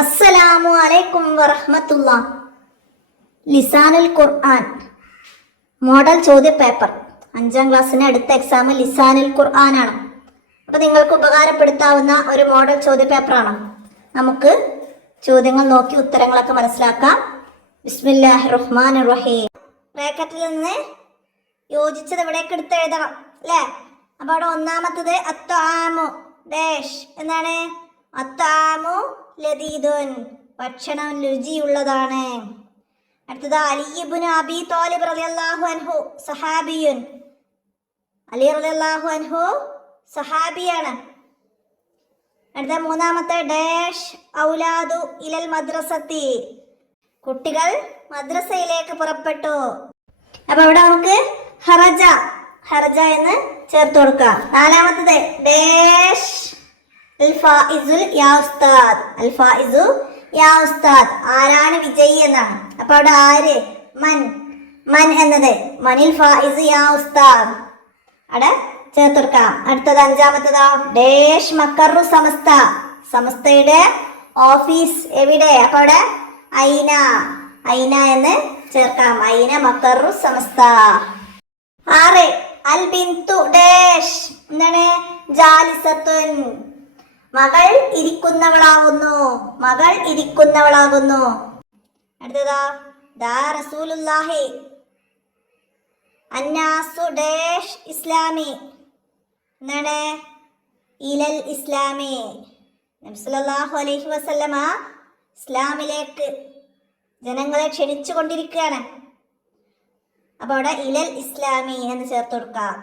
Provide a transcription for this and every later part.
അസ്സലാമു അലൈക്കും വറഹ്മത്തുള്ളാ. ലിസാനുൽ ഖുർആൻ മോഡൽ ചോദ്യ പേപ്പർ 5ാം ക്ലാസ്സിന് അടുത്ത എക്സാം ലിസാനുൽ ഖുർആൻ ആണ്. അപ്പോൾ നിങ്ങൾക്ക് ഉപകാരപ്പെടുത്താവുന്ന ഒരു മോഡൽ ചോദ്യ പേപ്പറാണ്. നമുക്ക് ചോദ്യങ്ങൾ നോക്കി ഉത്തരങ്ങളൊക്കെ മനസ്സിലാക്കാം. ബിസ്മില്ലാഹിർ റഹ്മാനിർ റഹീം. ബ്രാക്കറ്റിൽ നിന്ന് യോജിച്ചത് ഇവിടേക്ക് എടുത്ത് എഴുതണം അല്ലേ? അപ്പോൾ അവിടെ ഒന്നാമത്തത് അത്വാമു ഡാഷ് എന്താണ്? അത്വാമു ലദീദുൻ, ഭക്ഷണം രുചിയുള്ളതാണ്. അടുത്തത് അലി ഇബ്നു അബി ത്വാലിബ് റളിയല്ലാഹു അൻഹു സഹാബിയുൻ, അലി റളിയല്ലാഹു അൻഹു സഹാബിയാണ്. അടുത്ത മൂന്നാമത്തെ ഡാഷ് ഔലാദു ഇലൽ മദ്രസത്തി, കുട്ടികൾ മദ്രസയിലേക്ക് പുറപ്പെട്ടു. അപ്പൊ അവിടെ നമുക്ക് ഹറജ ഹറജ എന്ന് ചേർത്ത് കൊടുക്കാം. നാലാമത്തത് ഡാഷ് അൽഫായിസുൽ യാ ഉസ്താദ്, അൽഫായിസു യാ ഉസ്താദ്, ആരാണ് വിജയി എന്നാണ്. അപ്പൊ അവിടെ ആര്? മൻ, മൻ എന്നത് മനിൽ ഫായിസു യാ ഉസ്താദ് അവിടെ ചേർത്ത് കൊടുക്കാം. അടുത്തത് അഞ്ചാമത്തതാ ഡേഷ് മക്കറു സമസ്ത, സമസ്തയുടെ ഓഫീസ് എവിടെ? അപ്പൊ അവിടെ ഐന, ഐന എന്ന് ചേർക്കാം. ഐന മക്കറു സമസ്ത. 6 അൽ ബിന്തു ഡേഷ് എന്താണ്? ജാലിസത്തുൻ, മകൾ ഇരിക്കുന്നവളാകുന്നു, മകൾ ഇരിക്കുന്നവളാകുന്നു. അടുത്തതാ ദാ റസൂലുള്ളാഹി അന്നാസു ഡേഷ് ഇസ്ലാമി എന്താണ്? ഇലൽ ഇസ്ലാമി, നബി സല്ലല്ലാഹു അലൈഹി വസല്ലമ ഇസ്ലാമിലേക്ക് ജനങ്ങളെ ക്ഷണിച്ചു കൊണ്ടിരിക്കുകയാണ്. അപ്പോൾ അവിടെ ഇലൽ ഇസ്ലാമി എന്ന് ചേർത്ത് കൊടുക്കാം.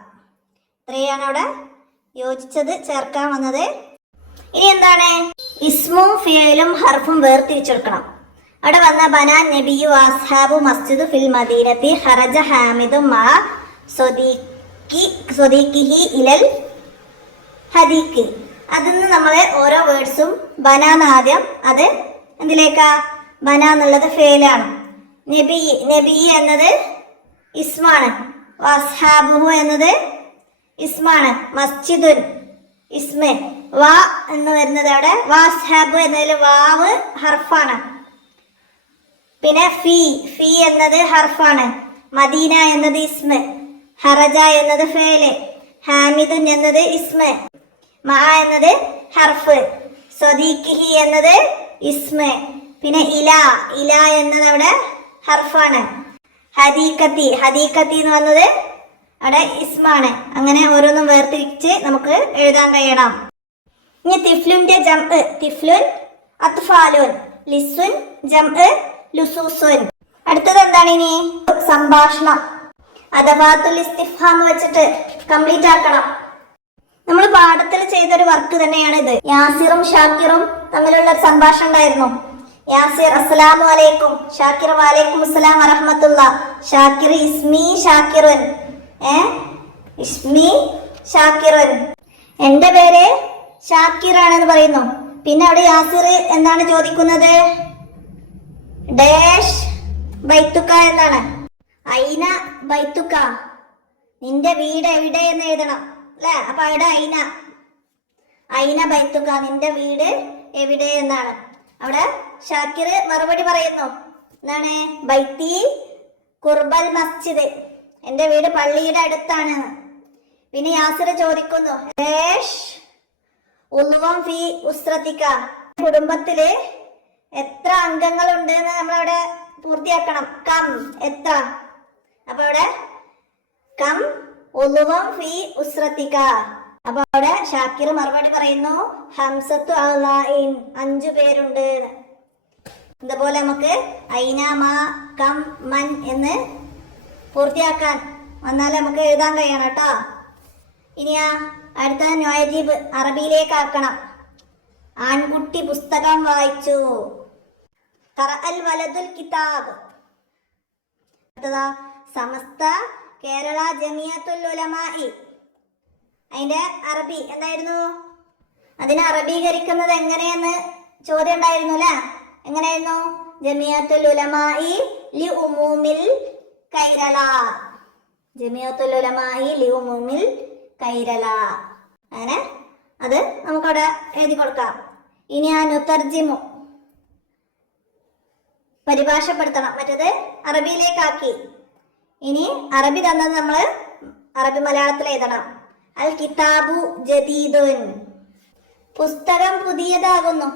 ഇത്രയാണ് അവിടെ യോജിച്ചത് ചേർക്കാൻ വന്നത്. ഇനി എന്താണ്? ഇസ്മും ഫിയലും ഹർഫും വേർതിരിച്ചെടുക്കണം. അവിടെ വന്ന ബനാൻ നബിയു അസ്ഹാബു മസ്ജിദു ഫിൽ മദീനത്തി ഖറജ ഹാമിദു മാ സ്വദീഖിഹി ഇലൽ ഹദീഖ്. അതിന്ന് നമ്മൾ ഓരോ വേർഡ്സും ബനാന്ന് ആദ്യം, അത് എന്തിലേക്കാ? ബന എന്നുള്ളത് ഫേലാണ്. നബി, നബി എന്നത് ഇസ്മാണ്. അസ്ഹാബുഹു എന്നത് ഇസ്മാണ്. മസ്ജിദുൻ ഇസ്മ. വാ എന്ന് വരുന്നത് അവിടെ വാസ്ഹാബ് എന്നതിൽ വാവ് ഹർഫാണ്. പിന്നെ ഫി, ഫി എന്നത് ഹർഫാണ്. മദീന എന്നത് ഇസ്മ. ഹറജ എന്നത് ഫേല്. ഹാമിദുൻ എന്നത് ഇസ്മ. മാ എന്നത് ഹർഫ്. സ്വദീഖിഹി എന്നത് ഇസ്മ. പിന്നെ ഇല, ഇല എന്നത് അവിടെ ഹർഫാണ്. ഹദീഖത്തി, ഹദീഖത്തി എന്ന് വന്നത് അവിടെ ഇസ്മാണ്. അങ്ങനെ ഓരോന്നും വേർതിരിച്ച് നമുക്ക് എഴുതാൻ കഴിയണം. ഇനി തിഫ്ലുന്റെ ജംഅ്, തിഫ്ലുൻ അത്ഫാലുൻ, ലിസുൻ ജംഅ് ലുസൂസുൻ. അടുത്തത് എന്താണ്? ഇനി സംഭാഷണം. അദവാത്തുൽ ഇസ്തിഫ്ഹാം വെച്ചിട്ട് കംപ്ലീറ്റ് ആക്കണം. നമ്മൾ പാഠത്തിൽ ചെയ്തൊരു വർക്ക് തന്നെയാണ് ഇത്. യാസിറും ഷാക്കിറും തമ്മിലുള്ള ഒരു സംഭാഷണം ഉണ്ടായിരുന്നു. യാസിർ അസ്സലാമു അലൈക്കും, ഷാക്കിർ വലൈക്കും അസ്സലാം വറഹ്മത്തുള്ളാ. ഷാക്കിർ ഇസ്മി ഷാക്കിറുൻ, ഇസ്മി ഷാക്കിറുൻ, എന്റെ പേര് ഷാക്കിറാണെന്ന് പറയുന്നു. പിന്നെ അവിടെ യാസിർ എന്താണ് ചോദിക്കുന്നത്? ഡാഷ് ബൈത്തുക്ക എന്നാണ്. ഐന ബൈത്തുക്ക, നിന്റെ വീട് എവിടെ എന്ന് എഴുതണം അല്ലെ? അപ്പൊ അവിടെ ഐന, ഐന ബൈത്തുക്ക, നിന്റെ വീട് എവിടെ എന്നാണ്. അവിടെ ഷാക്കിർ മറുപടി പറയുന്നു എന്താണ്? ബൈത്തി ഖുർബൽ മസ്ജിദ്, എന്റെ വീട് പള്ളിയുടെ അടുത്താണ്. പിന്നെ യാസിർ ചോദിക്കുന്നു ഡാഷ് ഉൽവം ഫി ഉസ്രതിക, കുടുംബത്തില് എത്ര അംഗങ്ങളുണ്ട് എന്ന് നമ്മളവിടെ പൂർത്തിയാക്കണം. കം എത്ര? അപ്പൊ അവിടെ കം ഉൽവം ഫി ഉസ്രതിക. അപ്പൊ അവിടെ ഷാക്കിർ മറുപടി പറയുന്നു ഹംസത്തു അളായിൻ, 5 പേരുണ്ട്. ഇതുപോലെ നമുക്ക് ഐന, മാ, കം, മൻ എന്ന് പൂർത്തിയാക്കാൻ വന്നാൽ നമുക്ക് എഴുതാൻ കഴിയണം കേട്ടോ. ഇനിയാ അടുത്ത ന്വായജീബ് അറബിയിലേക്ക് ആക്കണം. ആൺകുട്ടി പുസ്തകം വായിച്ചു. ഖറഅൽ വലദുൽ കിതാബ്. അടുത്തതാ സമസ്ത കേരള ജമിയത്തുൽ ഉലമായി, അതിന്റെ അറബി എന്തായിരുന്നു? അതിനെ അറബീകരിക്കുന്നത് എങ്ങനെയെന്ന് ചോദ്യം ഉണ്ടായിരുന്നു അല്ലെ? എങ്ങനെയായിരുന്നു? ജമിയത്തുൽ ഉലമായി ലി ഉമൂമിൽ കൈരള, ജമിയത്തുൽ ഉലമായി ലി ഉമൂമിൽ കൈരള. അങ്ങനെ അത് നമുക്കവിടെ എഴുതി കൊടുക്കാം. ഇനി ആ നുതർജിമു പരിഭാഷപ്പെടുത്തണം, മറ്റേത് അറബിയിലേക്കാക്കി. ഇനി അറബി തന്നത് നമ്മൾ അറബി മലയാളത്തിൽ എഴുതണം. അൽ കിതാബു ജദീദുൻ, പുസ്തകം പുതിയതാകുന്നു.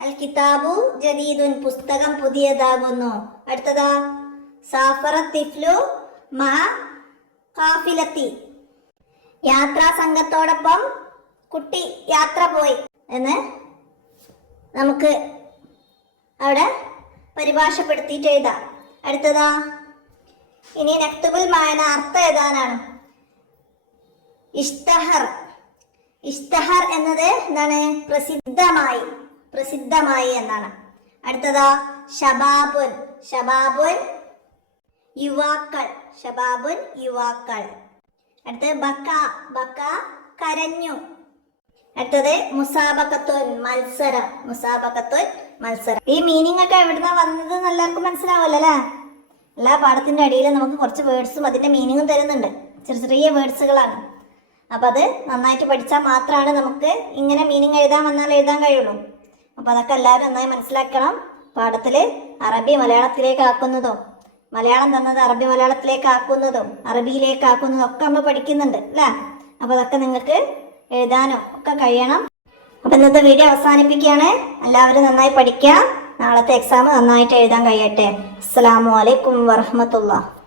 അൽ കിതാബു ജദീദുൻ, പുസ്തകം പുതിയതാകുന്നു. അടുത്തതാ സാഫറ തിഫ്ലു മാ ഖാഫിലത്തി, യാത്രാ സംഘത്തോടൊപ്പം കുട്ടി യാത്ര പോയി എന്ന് നമുക്ക് അവിടെ പരിഭാഷപ്പെടുത്തിയിട്ട് എഴുതാം. അടുത്തതാ ഇനി നക്തുബുൽ മായന, അർത്ഥം എഴുതാനാണ്. ഇഷ്തഹർ, ഇഷ്തഹർ എന്നത് എന്താണ്? പ്രസിദ്ധമായി, പ്രസിദ്ധമായി എന്നാണ്. അടുത്തതാ ഷബാബുൻ, ഷബാബുൻ യുവാക്കൾ, ഷബാബുൻ യുവാക്കൾ. അടുത്തത് ബക്ക, ബക്ക കരഞ്ഞു. അടുത്തത് മുസാബക്കത്തുൻ, മത്സരം, മുസാബക്കത്തുൻ മത്സരം. ഈ മീനിങ് ഒക്കെ എവിടുന്നാ വന്നത് എന്ന് എല്ലാവർക്കും മനസ്സിലാവുമല്ലോ അല്ലേ? എല്ലാ പാഠത്തിന്റെ അടിയിൽ നമുക്ക് കുറച്ച് വേർഡ്സും അതിന്റെ മീനിങ്ങും തരുന്നുണ്ട്. ചെറിയ ചെറിയ വേർഡ്സുകളാണ്. അപ്പം അത് നന്നായിട്ട് പഠിച്ചാൽ മാത്രമാണ് നമുക്ക് ഇങ്ങനെ മീനിങ് എഴുതാൻ വന്നാൽ എഴുതാൻ കഴിയുള്ളൂ. അപ്പം അതൊക്കെ എല്ലാവരും നന്നായി മനസ്സിലാക്കണം. പാഠത്തിൽ അറബി മലയാളത്തിലേക്ക് ആക്കുന്നതും മലയാളം തന്നത് അറബി മലയാളത്തിലേക്ക് ആക്കുന്നതും അറബിയിലേക്ക് ആക്കുന്നതും ഒക്കെ നമ്മൾ പഠിക്കുന്നുണ്ട് അല്ലേ? അപ്പോൾ അതൊക്കെ നിങ്ങൾക്ക് എഴുതാനും ഒക്കെ കഴിയണം. അപ്പം ഇന്നത്തെ വീഡിയോ അവസാനിപ്പിക്കുകയാണ്. എല്ലാവരും നന്നായി പഠിക്കുക. നാളത്തെ എക്സാം നന്നായിട്ട് എഴുതാൻ കഴിയട്ടെ. അസ്സലാമു അലൈക്കും വറഹ്മത്തുള്ളാഹി.